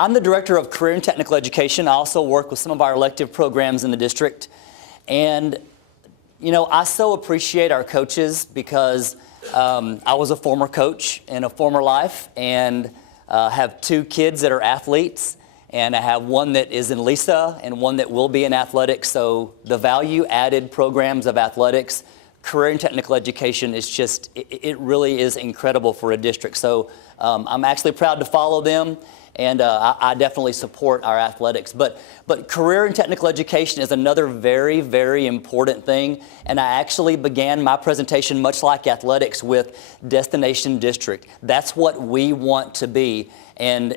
I'm the Director of Career and Technical Education. I also work with some of our elective programs in the district. And, you know, I so appreciate our coaches because I was a former coach in a former life and have 2 kids that are athletes. And I have one that is in LISA and one that will be in athletics. So the value-added programs of athletics, career and technical education is just, it really is incredible for a district. So I'm actually proud to follow them, and I definitely support our athletics. But career and technical education is another very, very important thing. And I actually began my presentation, much like athletics, with destination district. That's what we want to be. And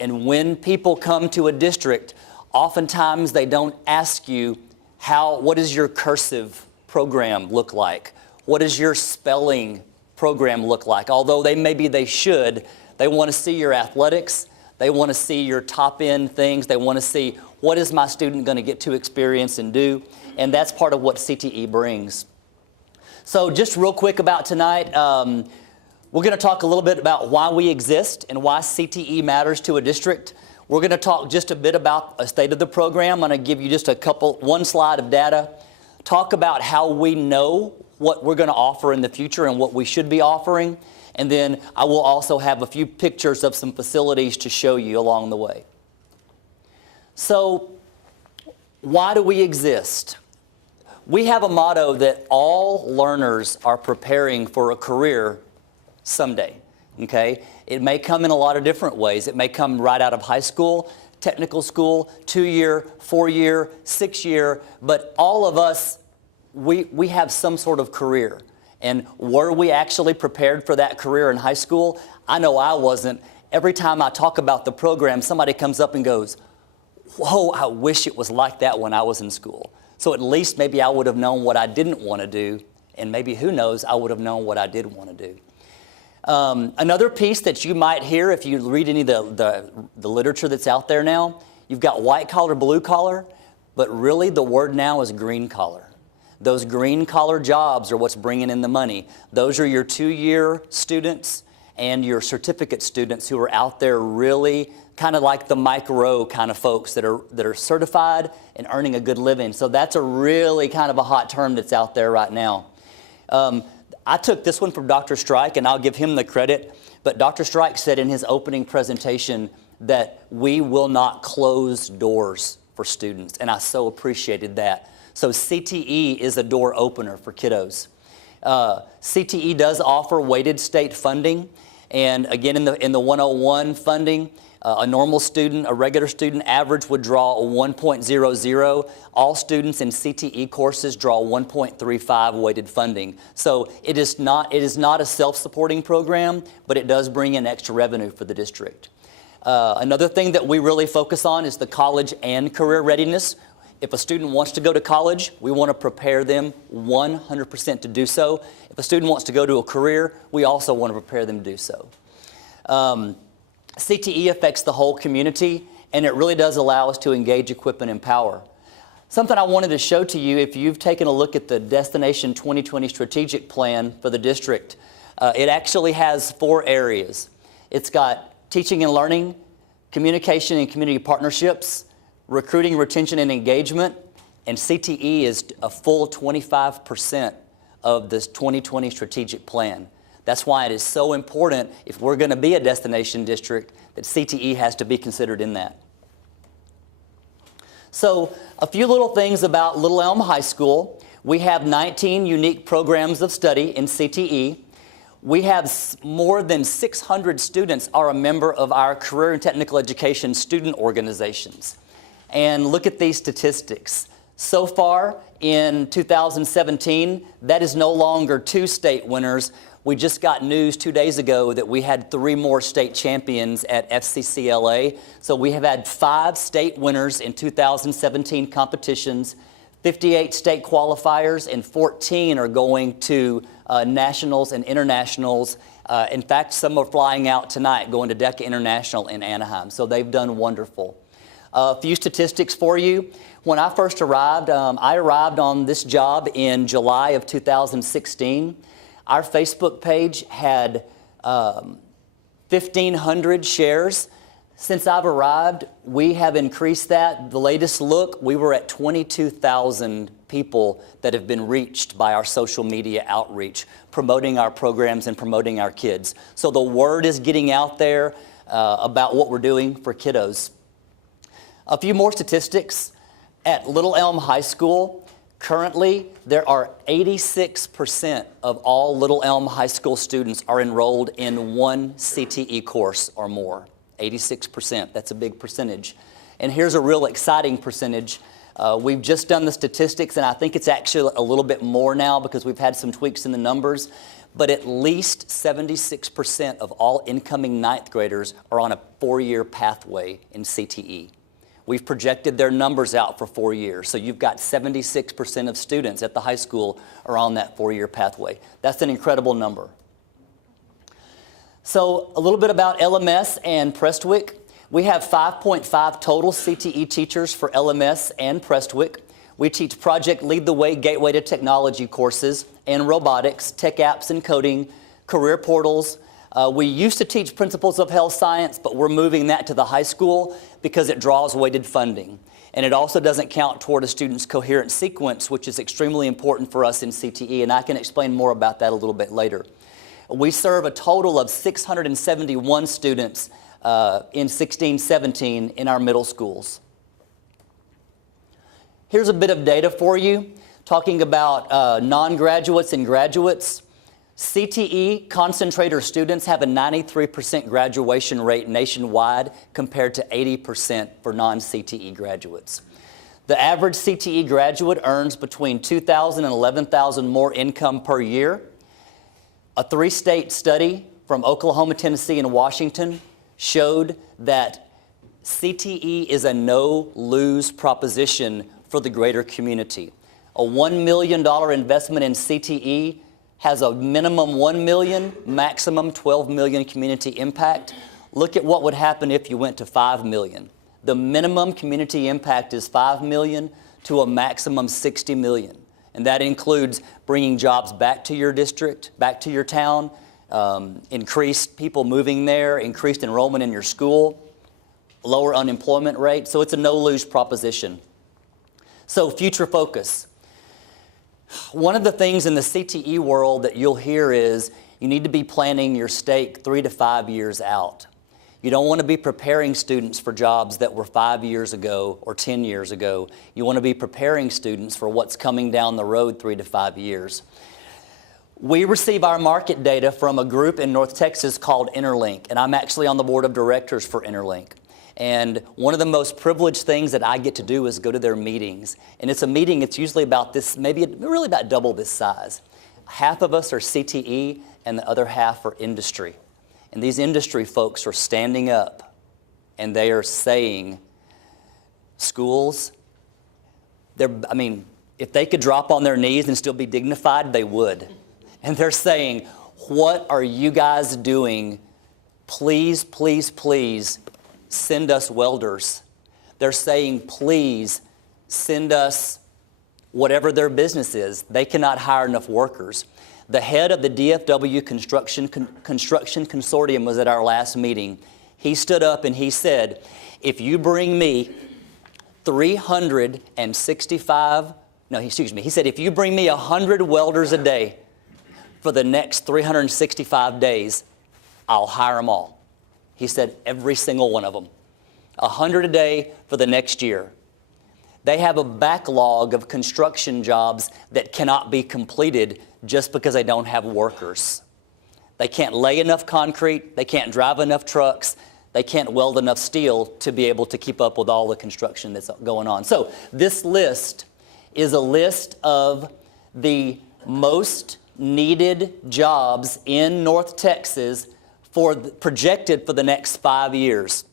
when people come to a district, oftentimes they don't ask you, what does your cursive program look like? What does your spelling program look like? Although they should, they want to see your athletics, they want to see your top-end things, they want to see what is my student going to get to experience and do, and that's part of what CTE brings. So just real quick about tonight, we're going to talk a little bit about why we exist and why CTE matters to a district. We're going to talk just a bit about a state of the program. I'm going to give you just one slide of data, talk about how we know what we're going to offer in the future and what we should be offering, and then I will also have a few pictures of some facilities to show you along the way. So, why do we exist? We have a motto that all learners are preparing for a career someday, okay? It may come in a lot of different ways. It may come right out of high school, technical school, 2-year, 4-year, 6-year, but all of us, we have some sort of career. And were we actually prepared for that career in high school? I know I wasn't. Every time I talk about the program, somebody comes up and goes, whoa, I wish it was like that when I was in school. So at least maybe I would have known what I didn't want to do, and maybe, who knows, I would have known what I did want to do. Another piece that you might hear if you read any of the literature that's out there now, you've got white collar, blue collar, but really the word now is green collar. Those green collar jobs are what's bringing in the money. Those are your 2-year students and your certificate students who are out there really kind of like the Mike Rowe kind of folks that are certified and earning a good living. So that's a really kind of a hot term that's out there right now. I took this one from Dr. Strike, and I'll give him the credit, but Dr. Strike said in his opening presentation that we will not close doors for students, and I so appreciated that. So CTE is a door opener for kiddos. CTE does offer weighted state funding, and again in the 101 funding, a normal student, a regular student average would draw a 1.00. All students in CTE courses draw 1.35 weighted funding. So it is not a self-supporting program, but it does bring in extra revenue for the district. Another thing that we really focus on is the college and career readiness. If a student wants to go to college, we want to prepare them 100% to do so. If a student wants to go to a career, we also want to prepare them to do so. CTE affects the whole community, and it really does allow us to engage, equip, and empower. Something I wanted to show to you, if you've taken a look at the Destination 2020 strategic plan for the district, it actually has 4 areas. It's got teaching and learning, communication and community partnerships, recruiting, retention, and engagement, and CTE is a full 25% of this 2020 strategic plan. That's why it is so important, if we're going to be a destination district, that CTE has to be considered in that. So, a few little things about Little Elm High School. We have 19 unique programs of study in CTE. We have more than 600 students are a member of our career and technical education student organizations. And look at these statistics. So far in 2017, that is no longer 2 state winners. We just got news 2 days ago that we had 3 more state champions at FCCLA. So we have had 5 state winners in 2017 competitions, 58 state qualifiers, and 14 are going to nationals and internationals. In fact, some are flying out tonight, going to DECA International in Anaheim. So they've done wonderful. A few statistics for you. When I first arrived, I arrived on this job in July of 2016. Our Facebook page had 1,500 shares. Since I've arrived, we have increased that. The latest look, we were at 22,000 people that have been reached by our social media outreach, promoting our programs and promoting our kids. So the word is getting out there about what we're doing for kiddos. A few more statistics. At Little Elm High School, currently there are 86% of all Little Elm High School students are enrolled in one CTE course or more. 86%, that's a big percentage. And here's a real exciting percentage. We've just done the statistics, and I think it's actually a little bit more now because we've had some tweaks in the numbers, but at least 76% of all incoming ninth graders are on a 4-year pathway in CTE. We've projected their numbers out for 4 years, so you've got 76% of students at the high school are on that 4-year pathway. That's an incredible number. So a little bit about LMS and Prestwick. We have 5.5 total CTE teachers for LMS and Prestwick. We teach Project Lead the Way, Gateway to Technology courses and robotics, tech apps and coding, career portals. We used to teach Principles of Health Science, but we're moving that to the high school because it draws weighted funding. And it also doesn't count toward a student's coherent sequence, which is extremely important for us in CTE, and I can explain more about that a little bit later. We serve a total of 671 students in 16-17 in our middle schools. Here's a bit of data for you, talking about non-graduates and graduates. CTE concentrator students have a 93% graduation rate nationwide compared to 80% for non-CTE graduates. The average CTE graduate earns between $2,000 and $11,000 more income per year. A 3-state study from Oklahoma, Tennessee, and Washington showed that CTE is a no-lose proposition for the greater community. A $1 million investment in CTE has a minimum $1 million, maximum $12 million community impact. Look at what would happen if you went to $5 million. The minimum community impact is $5 million to a maximum $60 million. And that includes bringing jobs back to your district, back to your town, increased people moving there, increased enrollment in your school, lower unemployment rate. So it's a no-lose proposition. So future focus. One of the things in the CTE world that you'll hear is you need to be planning your stake 3 to 5 years out. You don't want to be preparing students for jobs that were 5 years ago or 10 years ago. You want to be preparing students for what's coming down the road 3 to 5 years. We receive our market data from a group in North Texas called Interlink, and I'm actually on the board of directors for Interlink. And one of the most privileged things that I get to do is go to their meetings. And it's a meeting, it's usually about this, maybe really about double this size. Half of us are CTE and the other half are industry. And these industry folks are standing up and they are saying, schools, if they could drop on their knees and still be dignified, they would. And they're saying, what are you guys doing? Please, please, please send us welders. They're saying, please send us whatever their business is. They cannot hire enough workers. The head of the DFW Construction Consortium was at our last meeting. He stood up and he said, if you bring me 365, he said, if you bring me 100 welders a day for the next 365 days, I'll hire them all. He said, every single one of them. 100 a day for the next year. They have a backlog of construction jobs that cannot be completed just because they don't have workers. They can't lay enough concrete, they can't drive enough trucks, they can't weld enough steel to be able to keep up with all the construction that's going on. So this list is a list of the most needed jobs in North Texas projected for the next 5 years.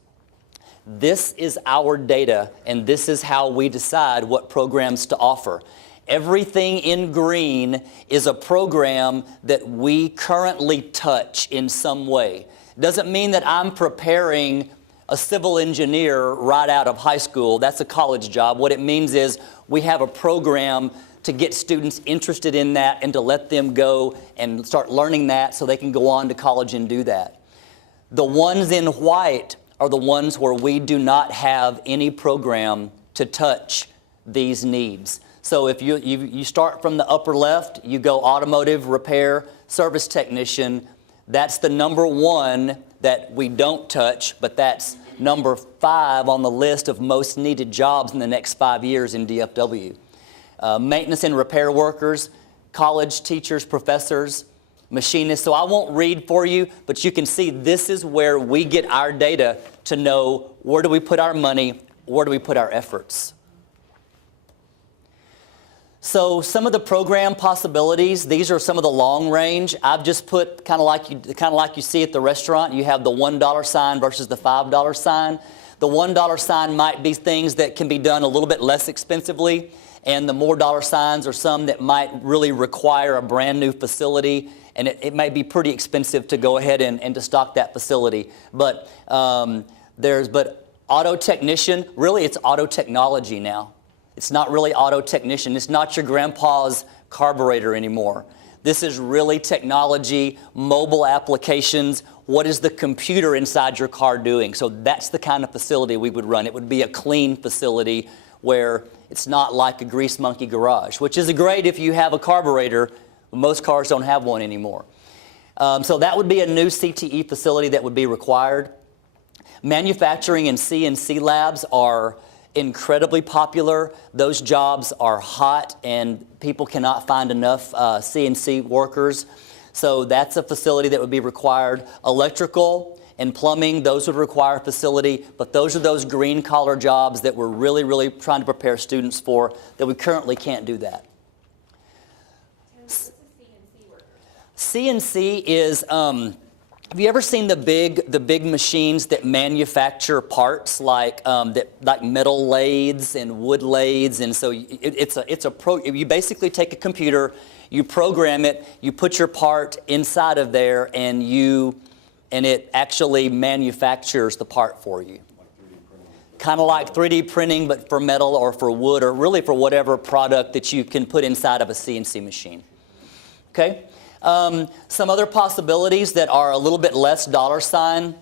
This is our data, and this is how we decide what programs to offer. Everything in green is a program that we currently touch in some way. Doesn't mean that I'm preparing a civil engineer right out of high school. That's a college job. What it means is we have a program to get students interested in that and to let them go and start learning that so they can go on to college and do that. The ones in white are the ones where we do not have any program to touch these needs. So if you start from the upper left, you go automotive repair, service technician. That's the number one that we don't touch, but that's number 5 on the list of most needed jobs in the next 5 years in DFW. Maintenance and repair workers, college teachers, professors, machinists. So I won't read for you, but you can see this is where we get our data to know where do we put our money, where do we put our efforts. So some of the program possibilities, these are some of the long range. I've just put kind of like you see at the restaurant. You have the $1 sign versus the $5 sign. The $1 sign might be things that can be done a little bit less expensively, and the more dollar signs are some that might really require a brand new facility, and it may be pretty expensive to go ahead and to stock that facility. But auto technician, really it's auto technology now. It's not really auto technician. It's not your grandpa's carburetor anymore. This is really technology, mobile applications. What is the computer inside your car doing? So that's the kind of facility we would run. It would be a clean facility where it's not like a grease monkey garage, which is great if you have a carburetor. Most cars don't have one anymore. So that would be a new CTE facility that would be required. Manufacturing and CNC labs are incredibly popular. Those jobs are hot and people cannot find enough CNC workers. So that's a facility that would be required. Electrical and plumbing, those would require a facility, but those are those green collar jobs that we're really, really trying to prepare students for that we currently can't do that. What's a CNC worker? CNC is, have you ever seen the big machines that manufacture parts like metal lathes and wood lathes? And so you basically take a computer, you program it, you put your part inside of there, and it actually manufactures the part for you. Kind of like 3D printing, but for metal or for wood, or really for whatever product that you can put inside of a CNC machine. Okay? Some other possibilities that are a little bit less dollar sign.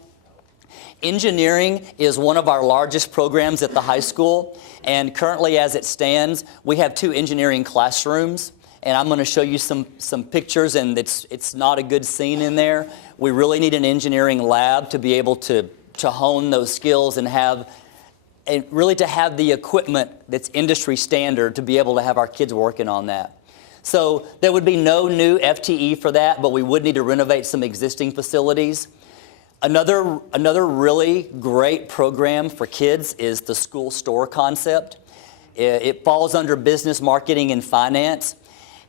Engineering is one of our largest programs at the high school, and currently as it stands, we have 2 engineering classrooms, and I'm going to show you some pictures, and it's not a good scene in there. We really need an engineering lab to be able to hone those skills and really to have the equipment that's industry standard to be able to have our kids working on that. So there would be no new FTE for that, but we would need to renovate some existing facilities. Another really great program for kids is the school store concept. It falls under business, marketing, and finance,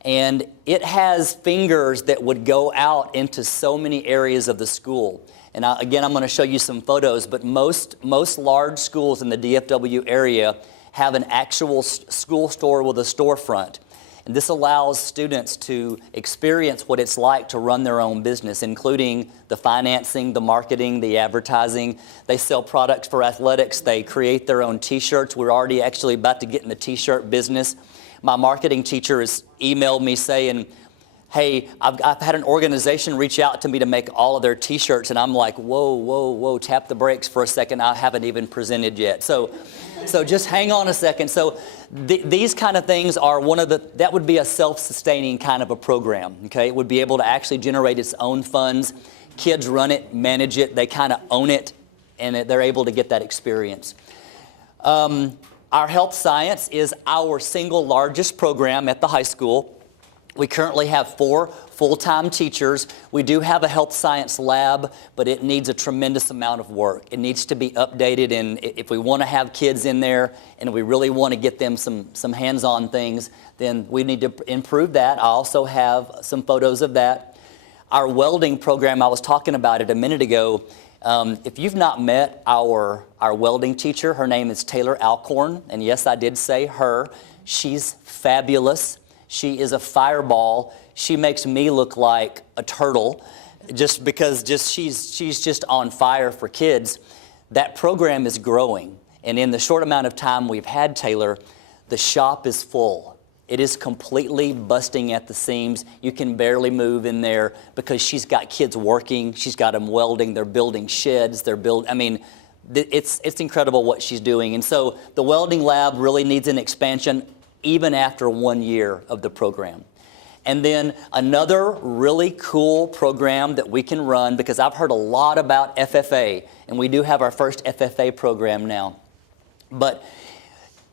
and it has fingers that would go out into so many areas of the school. And again, I'm going to show you some photos, but most large schools in the DFW area have an actual school store with a storefront. And this allows students to experience what it's like to run their own business, including the financing, the marketing, the advertising. They sell products for athletics. They create their own T-shirts. We're already actually about to get in the T-shirt business. My marketing teacher has emailed me saying, hey, I've had an organization reach out to me to make all of their T-shirts, and I'm like, whoa, tap the brakes for a second. I haven't even presented yet. So just hang on a second. So these kind of things are that would be a self-sustaining kind of a program, okay? It would be able to actually generate its own funds. Kids run it, manage it, they kind of own it, and they're able to get that experience. Our health science is our single largest program at the high school. We currently have 4 full-time teachers. We do have a health science lab, but it needs a tremendous amount of work. It needs to be updated, and if we want to have kids in there and we really want to get them some hands-on things, then we need to improve that. I also have some photos of that. Our welding program, I was talking about it a minute ago. If you've not met our welding teacher, her name is Taylor Alcorn, and yes, I did say her. She's fabulous. She is a fireball. She makes me look like a turtle just because she's just on fire for kids. That program is growing. And in the short amount of time we've had Taylor, the shop is full. It is completely busting at the seams. You can barely move in there because she's got kids working. She's got them welding. They're building sheds. it's incredible what she's doing. And so the welding lab really needs an expansion even after 1 year of the program. And then another really cool program that we can run, because I've heard a lot about FFA, and we do have our first FFA program now. But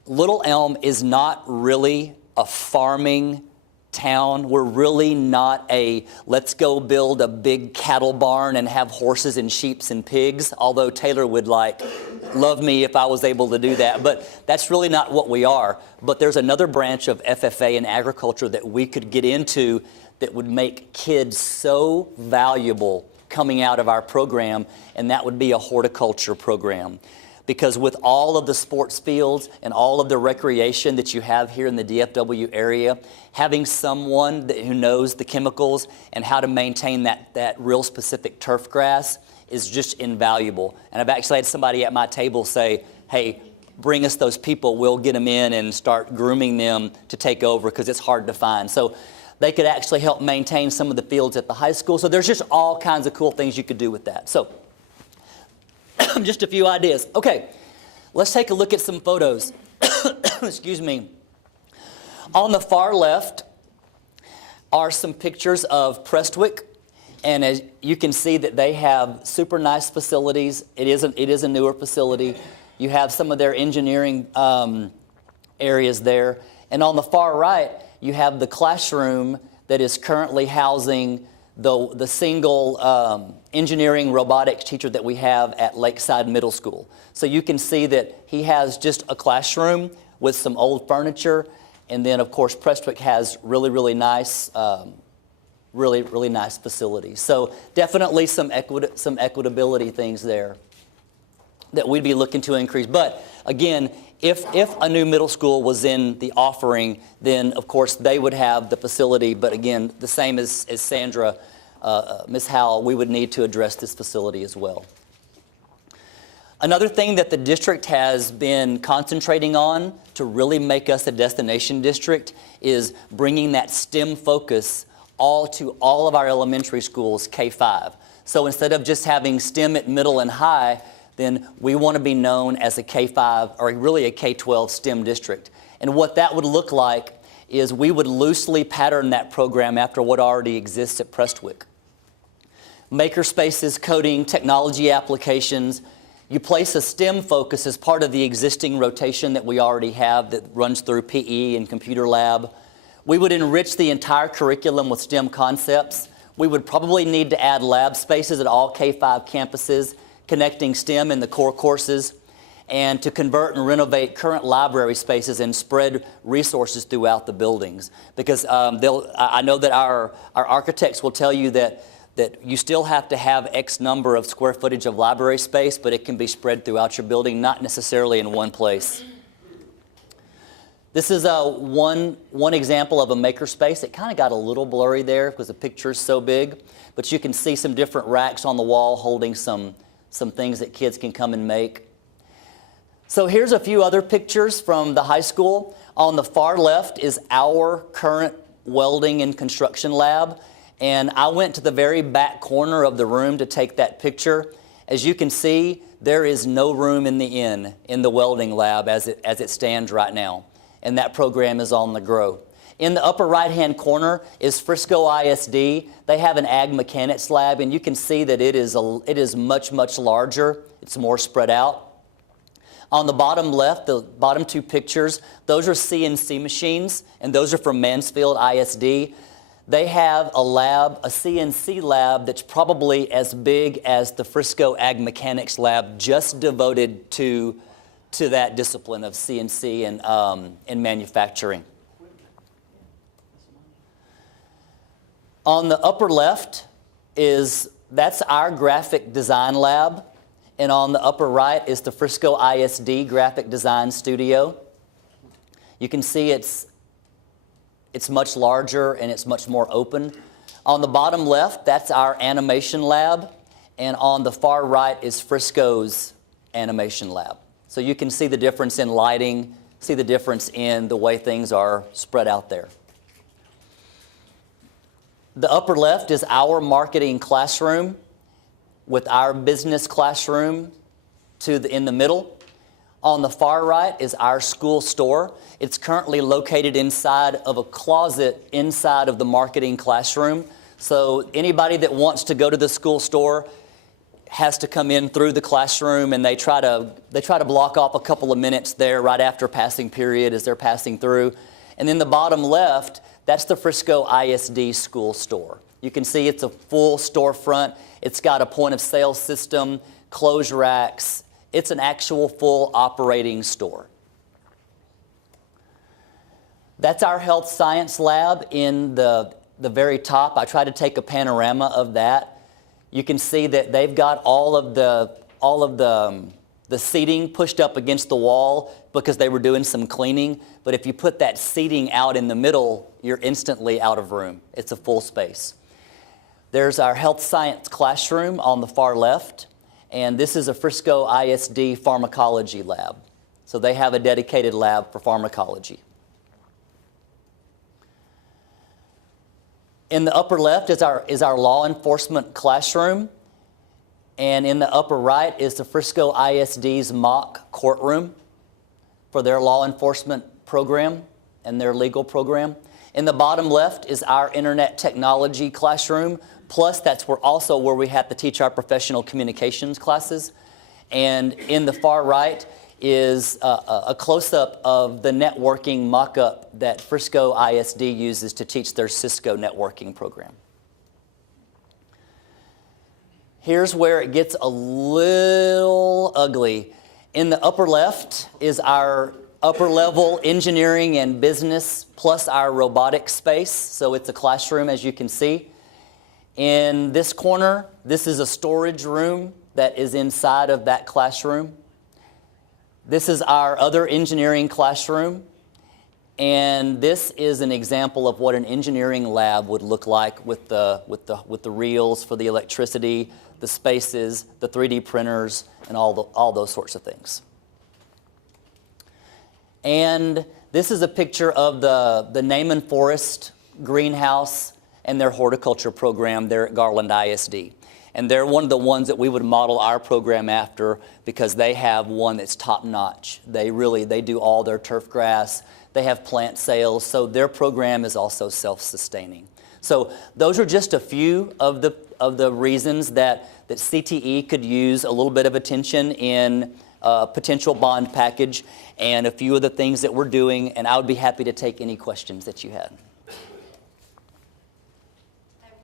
Little Elm is not really a farming town. We're really not a let's go build a big cattle barn and have horses and sheep and pigs, although Taylor would love me if I was able to do that. But that's really not what we are. But there's another branch of FFA in agriculture that we could get into that would make kids so valuable coming out of our program, and that would be a horticulture program. Because with all of the sports fields and all of the recreation that you have here in the DFW area, having someone who knows the chemicals and how to maintain that real specific turf grass is just invaluable. And I've actually had somebody at my table say, hey, bring us those people, we'll get them in and start grooming them to take over, because it's hard to find. So they could actually help maintain some of the fields at the high school. So there's just all kinds of cool things you could do with that. So just a few ideas. Okay, let's take a look at some photos. Excuse me. On the far left are some pictures of Prestwick, and as you can see that they have super nice facilities. It is a newer facility. You have some of their engineering areas there. And on the far right, you have the classroom that is currently housing the single engineering robotics teacher that we have at Lakeside Middle School. So you can see that he has just a classroom with some old furniture, and then of course Prestwick has really nice, really nice facilities. So definitely some equitability things there that we'd be looking to increase. But again, if a new middle school was in the offering, then of course they would have the facility. But again, the same as Sandra, Ms. Howell, we would need to address this facility as well. Another thing that the district has been concentrating on to really make us a destination district is bringing that STEM focus to all of our elementary schools, K-5. So instead of just having STEM at middle and high, then we want to be known as a K-5 or really a K-12 STEM district. And what that would look like is we would loosely pattern that program after what already exists at Prestwick. Makerspaces, coding, technology applications. You place a STEM focus as part of the existing rotation that we already have that runs through PE and computer lab. We would enrich the entire curriculum with STEM concepts. We would probably need to add lab spaces at all K-5 campuses, connecting STEM in the core courses, and to convert and renovate current library spaces and spread resources throughout the buildings. Because I know that our architects will tell you that you still have to have X number of square footage of library space, but it can be spread throughout your building, not necessarily in one place. This is one example of a makerspace. It kind of got a little blurry there because the picture is so big, but you can see some different racks on the wall holding some things that kids can come and make. So here's a few other pictures from the high school. On the far left is our current welding and construction lab. And I went to the very back corner of the room to take that picture. As you can see, there is no room in the welding lab as it stands right now. And that program is on the grow. In the upper right-hand corner is Frisco ISD. They have an ag mechanics lab, and you can see that it is much larger. It's more spread out. On the bottom left, the bottom two pictures, those are CNC machines, and those are from Mansfield ISD. They have a lab, a CNC lab that's probably as big as the Frisco Ag Mechanics lab, just devoted to that discipline of CNC and manufacturing. On the upper left that's our graphic design lab. And on the upper right is the Frisco ISD Graphic Design Studio. You can see it's much larger and it's much more open. On the bottom left, that's our animation lab. And on the far right is Frisco's animation lab. So you can see the difference in lighting, see the difference in the way things are spread out there. The upper left is our marketing classroom with our business classroom in the middle. On the far right is our school store. It's currently located inside of a closet inside of the marketing classroom. So anybody that wants to go to the school store has to come in through the classroom, and they try to block off a couple of minutes there right after passing period as they're passing through. And then the bottom left, that's the Frisco ISD school store. You can see it's a full storefront. It's got a point of sale system, clothes racks. It's an actual full operating store. That's our health science lab in the very top. I tried to take a panorama of that. You can see that they've got all of the seating pushed up against the wall because they were doing some cleaning. But if you put that seating out in the middle, you're instantly out of room. It's a full space. There's our health science classroom on the far left. And this is a Frisco ISD pharmacology lab. So they have a dedicated lab for pharmacology. In the upper left is our law enforcement classroom. And in the upper right is the Frisco ISD's mock courtroom for their law enforcement program and their legal program. In the bottom left is our internet technology classroom. Plus, that's also where we have to teach our professional communications classes. And in the far right is a close-up of the networking mock-up that Frisco ISD uses to teach their Cisco networking program. Here's where it gets a little ugly. In the upper left is our upper-level engineering and business plus our robotics space. So it's a classroom, as you can see. In this corner, this is a storage room that is inside of that classroom. This is our other engineering classroom. And this is an example of what an engineering lab would look like with the reels for the electricity, the spaces, the 3D printers, and all those sorts of things. And this is a picture of the Naaman Forest greenhouse and their horticulture program there at Garland ISD. And they're one of the ones that we would model our program after because they have one that's top-notch. They do all their turf grass. They have plant sales, so their program is also self-sustaining. So those are just a few of the reasons that CTE could use a little bit of attention in a potential bond package and a few of the things that we're doing, and I would be happy to take any questions that you had.